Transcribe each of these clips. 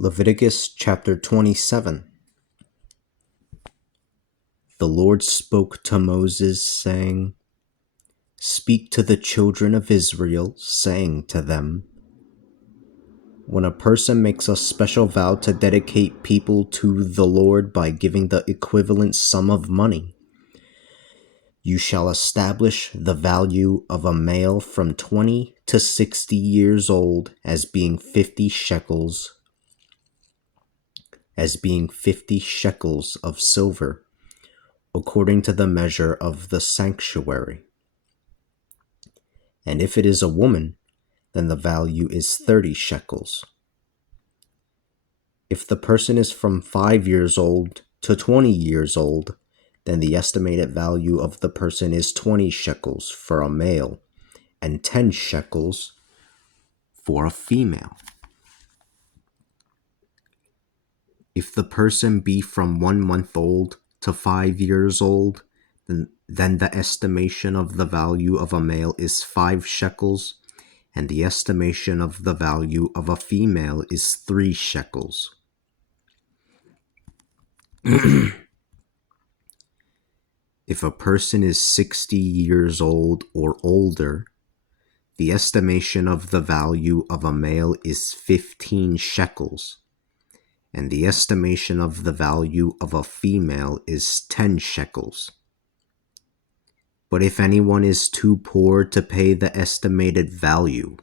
Leviticus chapter 27. The Lord spoke to Moses, saying, Speak to the children of Israel, saying to them, When a person makes a special vow to dedicate people to the Lord by giving the equivalent sum of money, you shall establish the value of a male from 20 to 60 years old as being 50 shekels of silver, according to the measure of the sanctuary. And if it is a woman, then the value is 30 shekels. If the person is from 5 years old to 20 years old, then the estimated value of the person is 20 shekels for a male and 10 shekels for a female. If the person be from 1 month old to 5 years old, then the estimation of the value of a male is 5 shekels, and the estimation of the value of a female is 3 shekels. If a person is 60 years old or older, the estimation of the value of a male is 15 shekels, and the estimation of the value of a female is 10 shekels. But if anyone is too poor to pay the estimated value,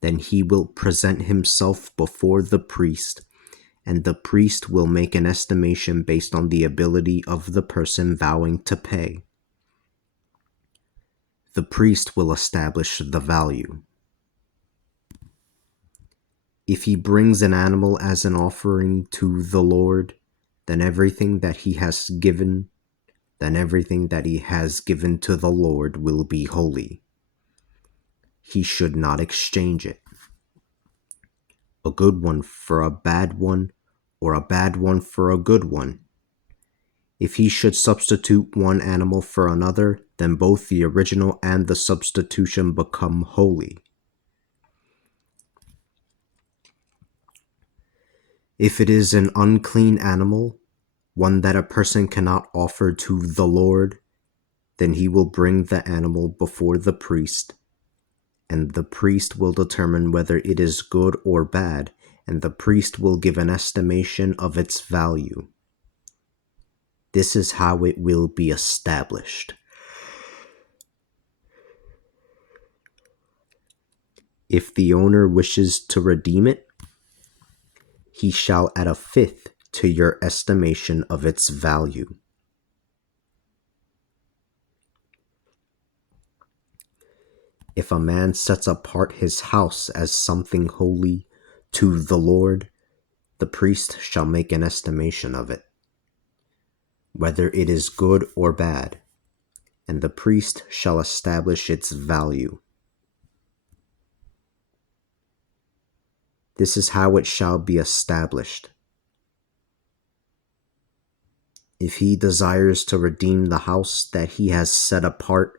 then he will present himself before the priest, and the priest will make an estimation based on the ability of the person vowing to pay. The priest will establish the value. If he brings an animal as an offering to the Lord, then everything that he has given to the Lord will be holy. He should not exchange it. A good one for a bad one, or a bad one for a good one. If he should substitute one animal for another, then both the original and the substitution become holy. If it is an unclean animal, one that a person cannot offer to the Lord, then he will bring the animal before the priest, and the priest will determine whether it is good or bad, and the priest will give an estimation of its value. This is how it will be established. If the owner wishes to redeem it, he shall add 1/5 to your estimation of its value. If a man sets apart his house as something holy to the Lord, the priest shall make an estimation of it, whether it is good or bad, and the priest shall establish its value. This is how it shall be established. If he desires to redeem the house that he has set apart,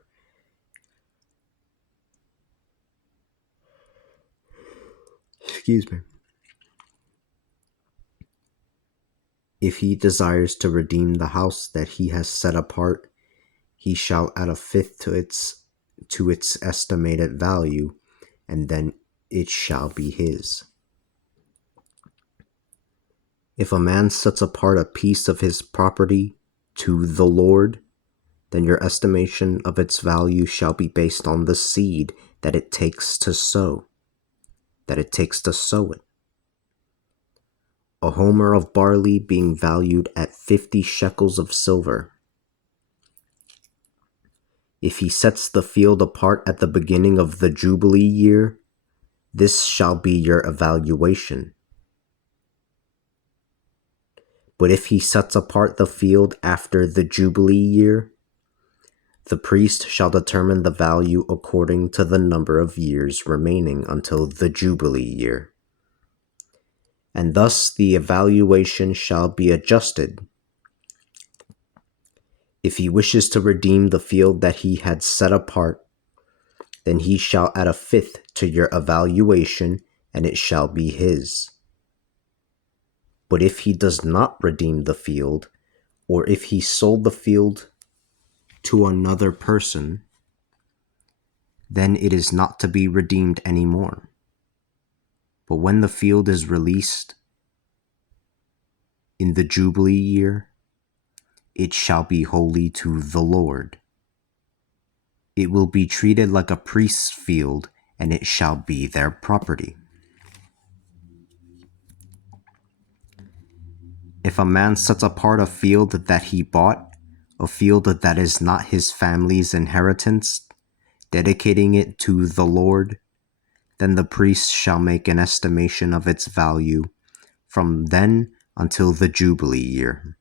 If he desires to redeem the house that he has set apart, he shall add 1/5 to its estimated value, and then it shall be his. If a man sets apart a piece of his property to the Lord, then your estimation of its value shall be based on the seed that it takes to sow it. A homer of barley being valued at 50 shekels of silver. If he sets the field apart at the beginning of the Jubilee year, this shall be your evaluation. But if he sets apart the field after the Jubilee year, the priest shall determine the value according to the number of years remaining until the Jubilee year. And thus the evaluation shall be adjusted. If he wishes to redeem the field that he had set apart, then he shall add 1/5 to your evaluation, and it shall be his. But if he does not redeem the field, or if he sold the field to another person, then it is not to be redeemed anymore. But when the field is released in the Jubilee year, it shall be holy to the Lord. It will be treated like a priest's field, and it shall be their property. If a man sets apart a field that he bought, a field that is not his family's inheritance, dedicating it to the Lord, then the priest shall make an estimation of its value from then until the Jubilee year.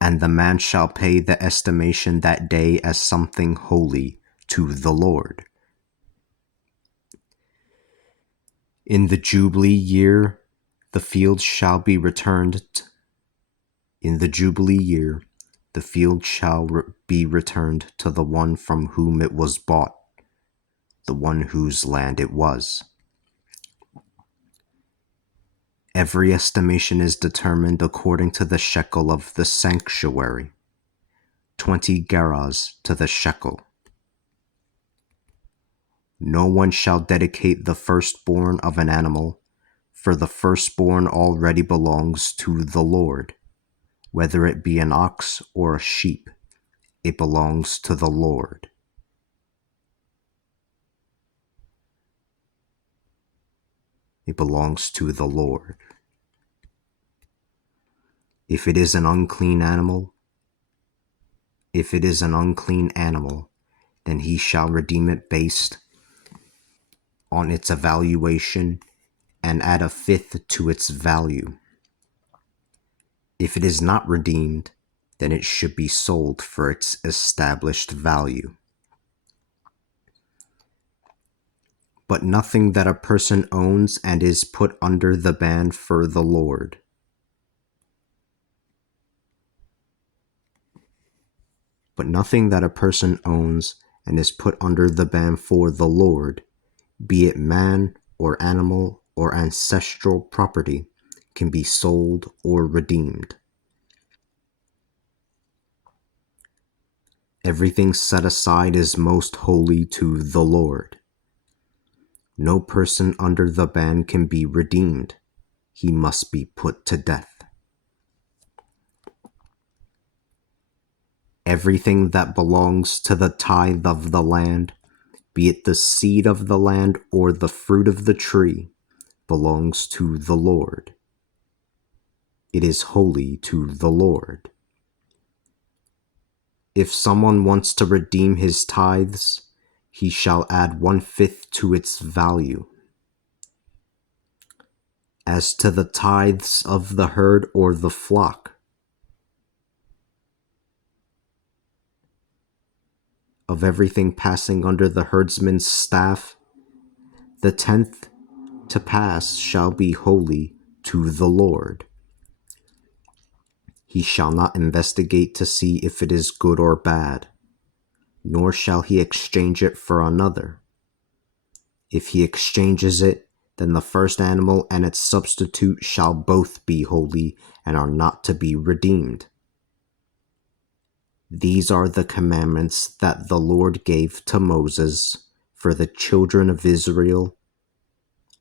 And the man shall pay the estimation that day as something holy to the Lord. In the Jubilee year, the field shall be returned. In the Jubilee year, the field shall be returned to the one from whom it was bought, the one whose land it was. Every estimation is determined according to the shekel of the sanctuary, 20 gerahs to the shekel. No one shall dedicate the firstborn of an animal, for the firstborn already belongs to the Lord. Whether it be an ox or a sheep, it belongs to the Lord. It belongs to the Lord. If it is an unclean animal, then he shall redeem it based on its evaluation and add a fifth to its value. If it is not redeemed, then it should be sold for its established value. But nothing that a person owns and is put under the ban for the Lord. But nothing that a person owns and is put under the ban for the Lord, be it man or animal or ancestral property, can be sold or redeemed. Everything set aside is most holy to the Lord. No person under the ban can be redeemed. He must be put to death. Everything that belongs to the tithe of the land, be it the seed of the land or the fruit of the tree, belongs to the Lord. It is holy to the Lord. If someone wants to redeem his tithes, he shall add 1/5 to its value. As to the tithes of the herd or the flock, of everything passing under the herdsman's staff, the 10th to pass shall be holy to the Lord. He shall not investigate to see if it is good or bad, nor shall he exchange it for another. If he exchanges it, then the first animal and its substitute shall both be holy and are not to be redeemed. These are the commandments that the Lord gave to Moses for the children of Israel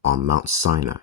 on Mount Sinai.